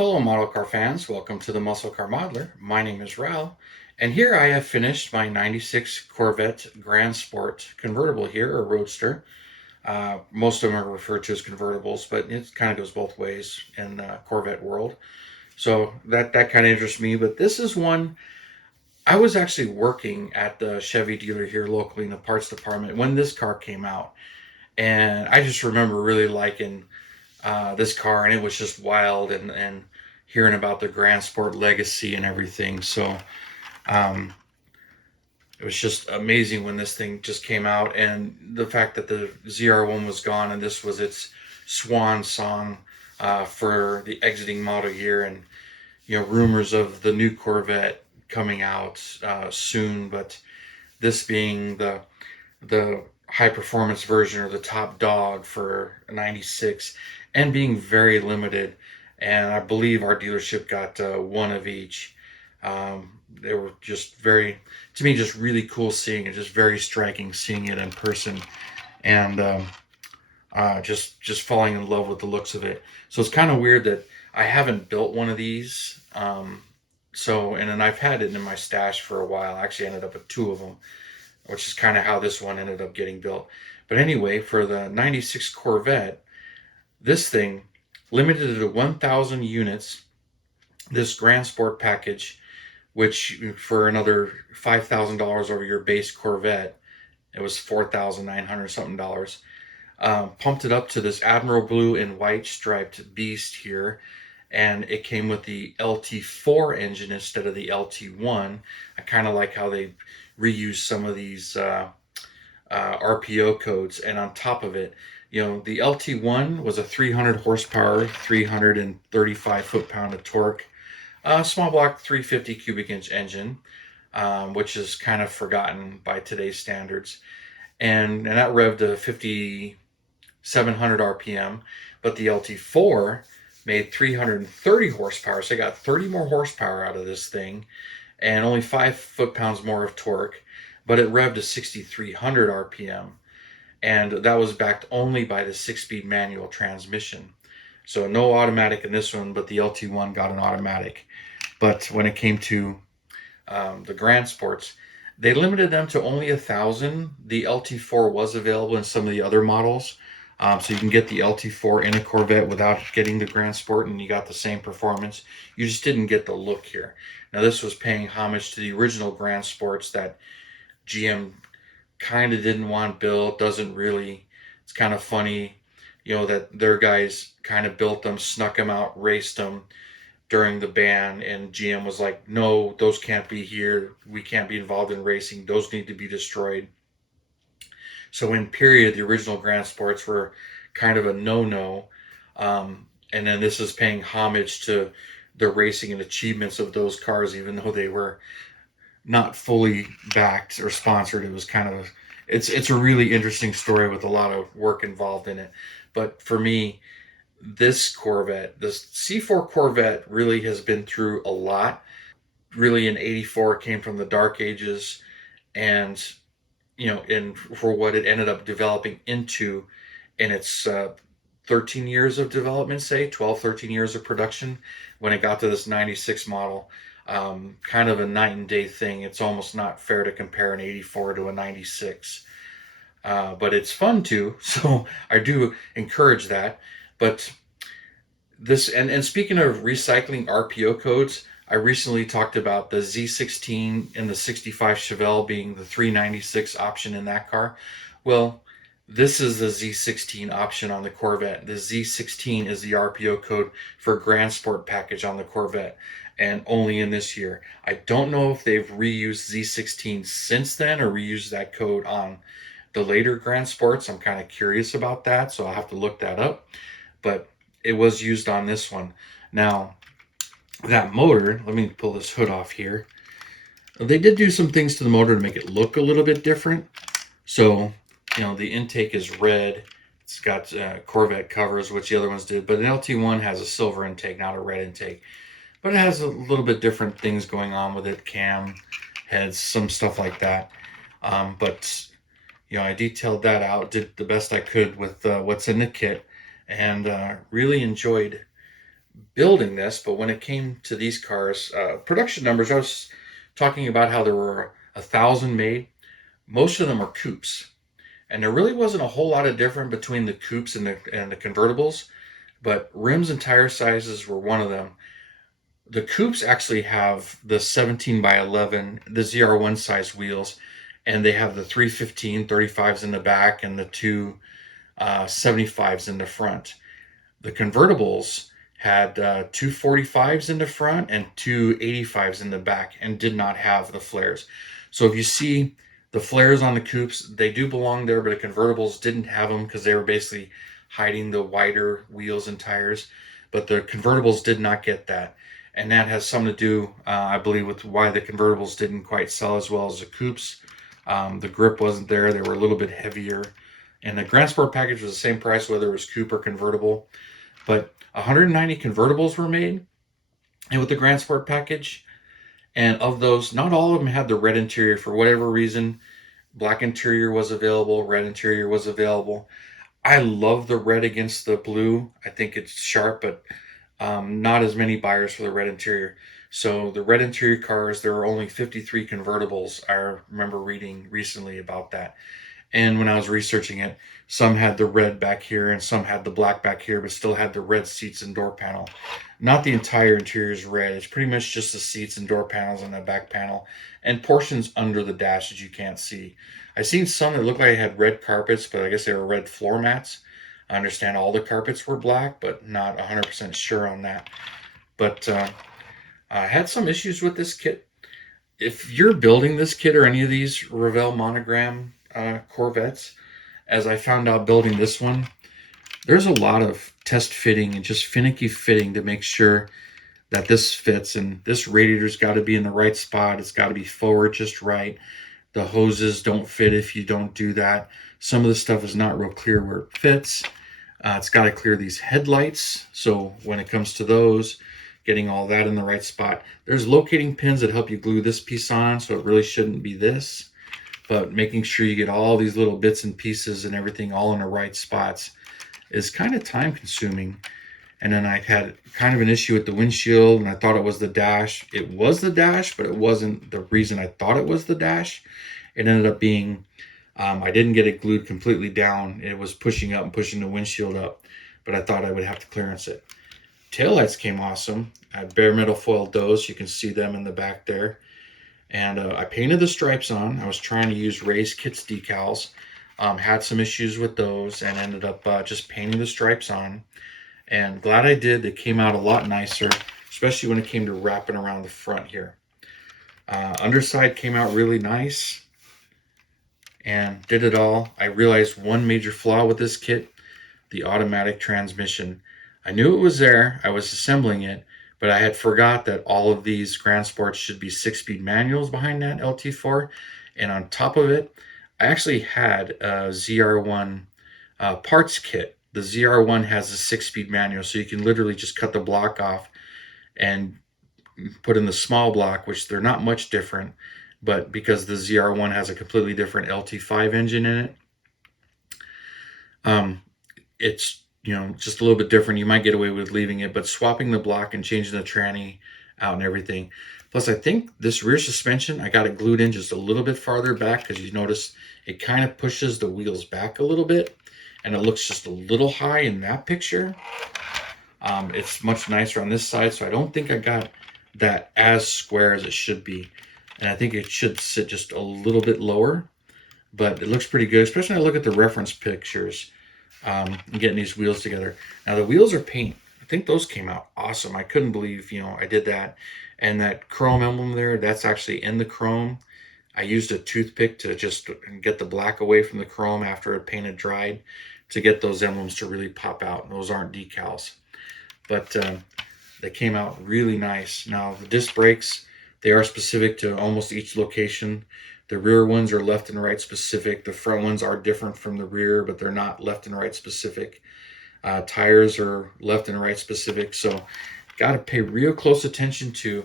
Hello, model car fans. Welcome to the Muscle Car Modeler. My name is Raul, and here I have finished my 96 Corvette Grand Sport convertible here, or Roadster. Most of them are referred to as convertibles, but it kind of goes both ways in the Corvette world. So that kind of interests me. But this is one, I was actually working at the Chevy dealer here locally in the parts department when this car came out. And I just remember really liking this car, and it was just wild, and hearing about the Grand Sport legacy and everything. So um, it was just amazing when this thing just came out, and the fact that the ZR1 was gone and this was its swan song for the exiting model year, and rumors of the new Corvette coming out soon, but this being the high performance version or the top dog for 96 and being very limited. And I believe our dealership got one of each. They were just very, to me, just really cool seeing it, just very striking seeing it in person, and just falling in love with the looks of it. So it's kind of weird that I haven't built one of these. And then I've had it in my stash for a while. I actually ended up with two of them, which is kind of how this one ended up getting built. But anyway, for the 96 Corvette, this thing limited to 1,000 units, this Grand Sport package, which for another $5,000 over your base Corvette, it was 4,900 something dollars. Pumped it up to this Admiral Blue and white striped beast here, and it came with the LT4 engine instead of the LT1. I kind of like how they reuse some of these RPO codes, and on top of it, the LT1 was a 300 horsepower, 335 foot-pound of torque, small block 350 cubic inch engine, which is kind of forgotten by today's standards, and that revved to 5,700 RPM. But the LT4 made 330 horsepower, so I got 30 more horsepower out of this thing, and only 5 foot-pounds more of torque, but it revved to 6,300 RPM, and that was backed only by the 6-speed manual transmission. So no automatic in this one, but the LT1 got an automatic. But when it came to the Grand Sports, they limited them to only 1,000. The LT4 was available in some of the other models. So you can get the LT4 in a Corvette without getting the Grand Sport, and you got the same performance. You just didn't get the look here. Now this was paying homage to the original Grand Sports that GM kind of didn't want built, doesn't really. It's kind of funny, that their guys kind of built them, snuck them out, raced them during the ban, and GM was like, no, those can't be here. We can't be involved in racing. Those need to be destroyed. So in period, the original Grand Sports were kind of a no-no. And then this is paying homage to the racing and achievements of those cars, even though they were not fully backed or sponsored. It was kind of, it's a really interesting story with a lot of work involved in it. But for me, this Corvette, this C4 Corvette, really has been through a lot. Really, in '84, it came from the dark ages, and and for what it ended up developing into in its 13 years of development, say 12, 13 years of production, when it got to this 96 model. Kind of a night and day thing. It's almost not fair to compare an 84 to a 96. But it's fun too, so I do encourage that. But this, and speaking of recycling RPO codes, I recently talked about the Z16 and the 65 Chevelle being the 396 option in that car. Well, this is the Z16 option on the Corvette. The Z16 is the RPO code for Grand Sport package on the Corvette, and only in this year. I don't know if they've reused Z16 since then or reused that code on the later Grand Sports. I'm kind of curious about that, so I'll have to look that up. But it was used on this one. Now, that motor, let me pull this hood off here. They did do some things to the motor to make it look a little bit different. So, the intake is red. It's got Corvette covers, which the other ones did. But an LT1 has a silver intake, not a red intake. But it has a little bit different things going on with it. Cam heads, some stuff like that. But I detailed that out, did the best I could with what's in the kit, and really enjoyed building this, but when it came to these cars, production numbers, I was talking about how there were 1,000 made. Most of them are coupes, and there really wasn't a whole lot of difference between the coupes and the convertibles, but rims and tire sizes were one of them. The coupes actually have the 17 by 11, the ZR1 size wheels, and they have the 315 35s in the back and the two 75s in the front. The convertibles had two 45s in the front and two 85s in the back and did not have the flares. So if you see the flares on the coupes, they do belong there, but the convertibles didn't have them because they were basically hiding the wider wheels and tires. But the convertibles did not get that. And that has something to do, I believe, with why the convertibles didn't quite sell as well as the coupes. The grip wasn't there. They were a little bit heavier. And the Grand Sport package was the same price, whether it was coupe or convertible. But 190 convertibles were made and with the Grand Sport package. And of those, not all of them had the red interior for whatever reason. Black interior was available, red interior was available. I love the red against the blue. I think it's sharp, but not as many buyers for the red interior. So the red interior cars, there were only 53 convertibles. I remember reading recently about that. And when I was researching it, some had the red back here and some had the black back here, but still had the red seats and door panel. Not the entire interior is red. It's pretty much just the seats and door panels and the back panel and portions under the dash that you can't see. I've seen some that looked like they had red carpets, but I guess they were red floor mats. I understand all the carpets were black, but not 100% sure on that. But I had some issues with this kit. If you're building this kit or any of these Revell Monogram Corvettes, as I found out building this one, there's a lot of test fitting and just finicky fitting to make sure that this fits. And this radiator's got to be in the right spot. It's got to be forward just right. The hoses don't fit if you don't do that. Some of the stuff is not real clear where it fits. It's got to clear these headlights. So when it comes to those, getting all that in the right spot. There's locating pins that help you glue this piece on, so it really shouldn't be this. But making sure you get all these little bits and pieces and everything all in the right spots is kind of time consuming. And then I had kind of an issue with the windshield, and I thought it was the dash. It was the dash, but it wasn't the reason I thought it was the dash. It ended up being, I didn't get it glued completely down. It was pushing up and pushing the windshield up, but I thought I would have to clearance it. Taillights came awesome. I bare metal foiled those. You can see them in the back there. And I painted the stripes on. I was trying to use Ray's Kits decals. Had some issues with those and ended up just painting the stripes on. And glad I did. They came out a lot nicer, especially when it came to wrapping around the front here. Underside came out really nice and did it all. I realized one major flaw with this kit, the automatic transmission. I knew it was there. I was assembling it, but I had forgot that all of these Grand Sports should be 6-speed manuals behind that LT4. And on top of it, I actually had a ZR1 parts kit. The ZR1 has a 6-speed manual, so you can literally just cut the block off and put in the small block, which they're not much different, but because the ZR1 has a completely different LT5 engine in it, it's just a little bit different. You might get away with leaving it, but swapping the block and changing the tranny out and everything. Plus, I think this rear suspension, I got it glued in just a little bit farther back because you notice it kind of pushes the wheels back a little bit, and it looks just a little high in that picture. It's much nicer on this side, so I don't think I got that as square as it should be. And I think it should sit just a little bit lower, but it looks pretty good, especially when I look at the reference pictures. Getting these wheels together. Now the wheels are paint. I think those came out awesome. I couldn't believe, I did that. And that chrome emblem there, that's actually in the chrome. I used a toothpick to just get the black away from the chrome after it painted dried to get those emblems to really pop out. Those aren't decals. But they came out really nice. Now the disc brakes, they are specific to almost each location. The rear ones are left and right specific. The front ones are different from the rear, but they're not left and right specific. Tires are left and right specific. So got to pay real close attention to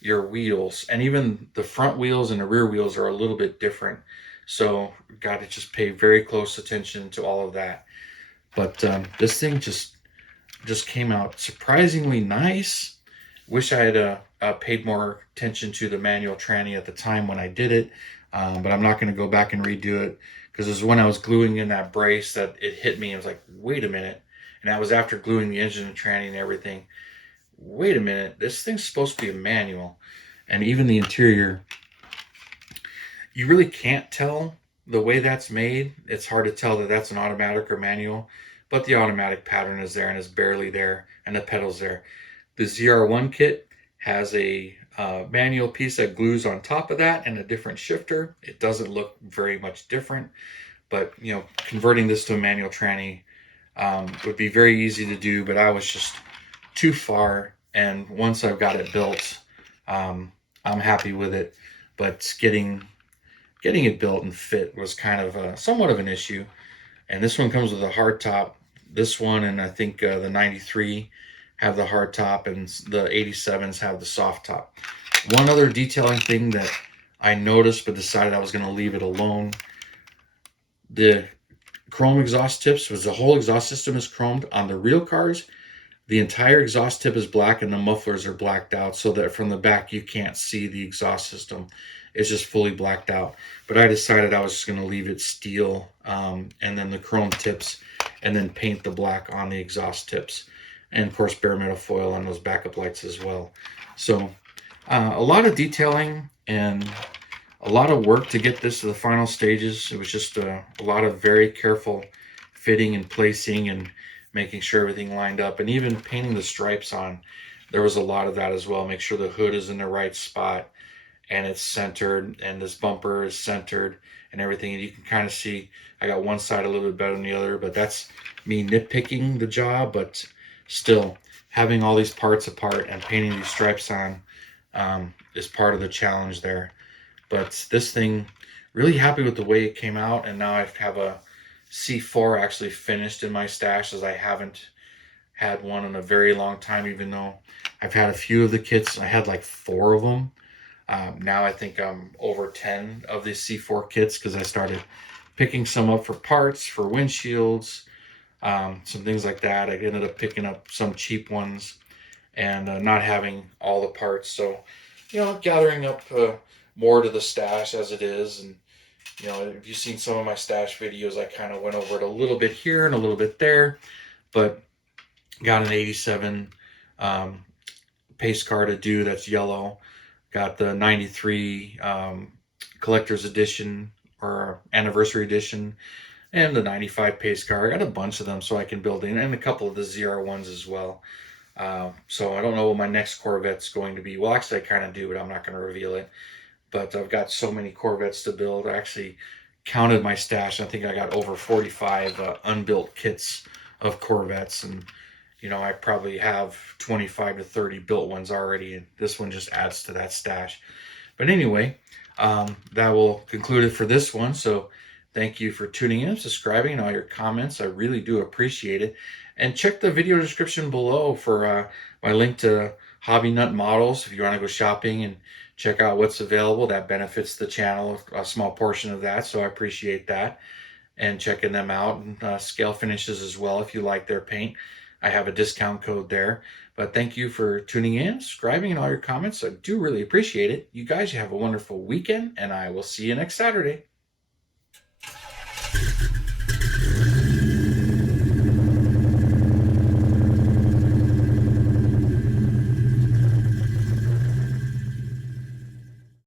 your wheels. And even the front wheels and the rear wheels are a little bit different. So got to just pay very close attention to all of that. But this thing just just came out surprisingly nice. Wish I had paid more attention to the manual tranny at the time when I did it, but I'm not going to go back and redo it, because it was when I was gluing in that brace that it hit me. I was like, wait a minute. And that was after gluing the engine and tranny and everything. Wait a minute, this thing's supposed to be a manual. And even the interior, you really can't tell the way that's made. It's hard to tell that that's an automatic or manual, but the automatic pattern is there and is barely there, and the pedal's there. The ZR1 kit has a manual piece that glues on top of that and a different shifter. It doesn't look very much different, but converting this to a manual tranny would be very easy to do, but I was just too far. And once I've got it built, I'm happy with it. But getting it built and fit was kind of somewhat of an issue. And this one comes with a hard top. This one, and I think the 93 have the hard top, and the 87s have the soft top. One other detailing thing that I noticed but decided I was going to leave it alone: the chrome exhaust tips. Was the whole exhaust system is chromed. On the real cars, the entire exhaust tip is black and the mufflers are blacked out, so that from the back you can't see the exhaust system. It's just fully blacked out. But I decided I was just going to leave it steel, and then the chrome tips, and then paint the black on the exhaust tips, and of course bare metal foil on those backup lights as well. So a lot of detailing and a lot of work to get this to the final stages. It was just a lot of very careful fitting and placing and making sure everything lined up, and even painting the stripes on. There was a lot of that as well. Make sure the hood is in the right spot and it's centered, and this bumper is centered and everything. And you can kind of see I got one side a little bit better than the other, but that's me nitpicking the job. But still, having all these parts apart and painting these stripes on is part of the challenge there. But this thing, really happy with the way it came out. And now I have a C4 actually finished in my stash, as I haven't had one in a very long time, even though I've had a few of the kits. I had like 4 of them. Now I think I'm over 10 of these C4 kits, because I started picking some up for parts, for windshields, some things like that. I ended up picking up some cheap ones and not having all the parts. So, gathering up more to the stash as it is. And if you've seen some of my stash videos, I kind of went over it a little bit here and a little bit there. But got an 87 pace car to do that's yellow. Got the 93 collector's edition or anniversary edition, and the 95 pace car. I got a bunch of them so I can build in, and a couple of the ZR1s as well. So I don't know what my next Corvette's going to be. Well, actually I kind of do, but I'm not going to reveal it. But I've got so many Corvettes to build. I actually counted my stash. I think I got over 45 unbuilt kits of Corvettes, and I probably have 25 to 30 built ones already, and this one just adds to that stash. But anyway, that will conclude it for this one. So thank you for tuning in, subscribing, and all your comments. I really do appreciate it. And check the video description below for my link to Hobby Nut Models if you want to go shopping and check out what's available. That benefits the channel, a small portion of that, so I appreciate that. And checking them out, and Scale Finishes as well if you like their paint. I have a discount code there. But thank you for tuning in, subscribing, and all your comments. I do really appreciate it. You guys, you have a wonderful weekend, and I will see you next Saturday.